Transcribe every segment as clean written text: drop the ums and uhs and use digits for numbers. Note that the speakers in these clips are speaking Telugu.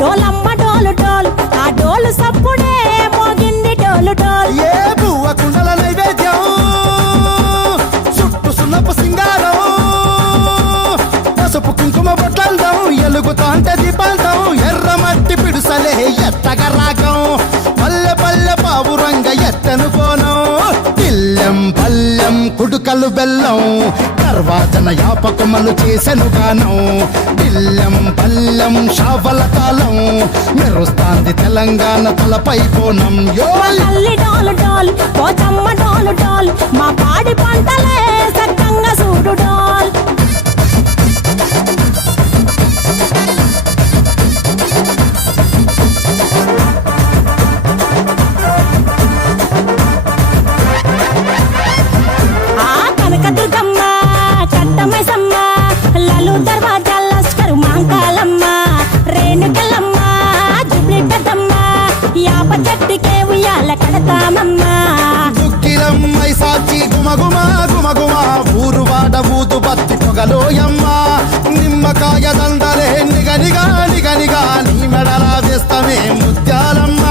డోలమ్మ డోలు డోలు ఆ డోలు సప్పుడే మోగింది డోలు డోలు ఏ బువ్వ కుండల నైవేద్యం చుట్టు సున్నపు సింగారం పసుపు కుంకుమ బొట్లందం ఎలుగుతాంటే దీపాంతం ఎర్ర మట్టి పిడుసలే ఎత్తగ రాగం పల్లె పల్లె పావురంగ ఎత్తను కోనం పిల్లెం పల్లెం కుడుకలు బెల్లం తర్వాతన యాపకమలు చేసెను గానం పిల్లెం పల్లెం షావల కాలం మెరుస్తాంది తెలంగాణ తలపై కోణం యో తల్లి డోలు డోలు పోచమ్మ డోలు డోలు మా పాడి పంటలే సక్కంగా చూడు డోల్ ఆ కనకదుర్గమ్మ కట్టమైసమ్మ లలు దర్వాజా లస్కరు మాంకాలమ్మ రేణుకలమ్మ జుబ్లి పెద్దమ్మ యాప చెట్టుకే ఉయ్యాల కడతామమ్మ దుక్కిలమ్మై సాచి గుమగుమ గుమగుమ ఊరు వాడ ఊదు బత్తి పొగలోయమ్మ నిమ్మకాయ దండలే నిగనిగా నిగనిగా నీ మెడలా వేస్తమే ముత్యాలమ్మ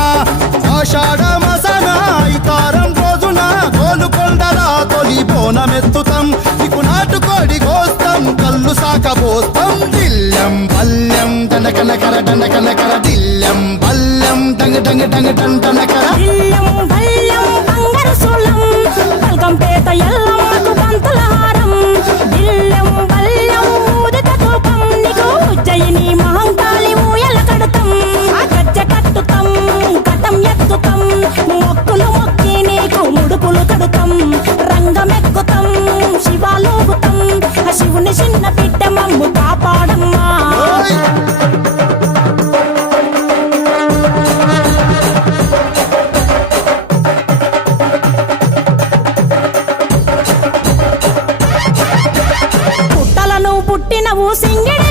ఆషాఢ మసన ఇతారం రోజున గోలుకొండల తొలి బోనమెత్తుతాం నీకు నాటుకోడి కోస్తాం కళ్ళు సాకబోస్తాం దిల్లెం పల్లెం దండకనకర దండకనకర దిల్లెం పల్లెం డంగ డంగ డంగ డండనకర ఇల్లం బల్లం బంగారు సోలం బల్గంపేట ఎల్లమ్మకు పంతుల హారం ఇల్లం బల్లం ఊదిత తూపం నీకు ఉజ్జయిని మహంకాళి ఊయల కడతాం ఆ గజ్జ కట్టుతాం కటం ఎత్తుతాం మొక్కులు మొక్కి నీకు ముడుపులు కడుతాం రంగమెక్కుతాం శివాలోగుతాం ఆ శివుని చిన్న బిడ్డ మమ్ము కాపాడమ్మా పుట్టలను పుట్టినవు సింగిడి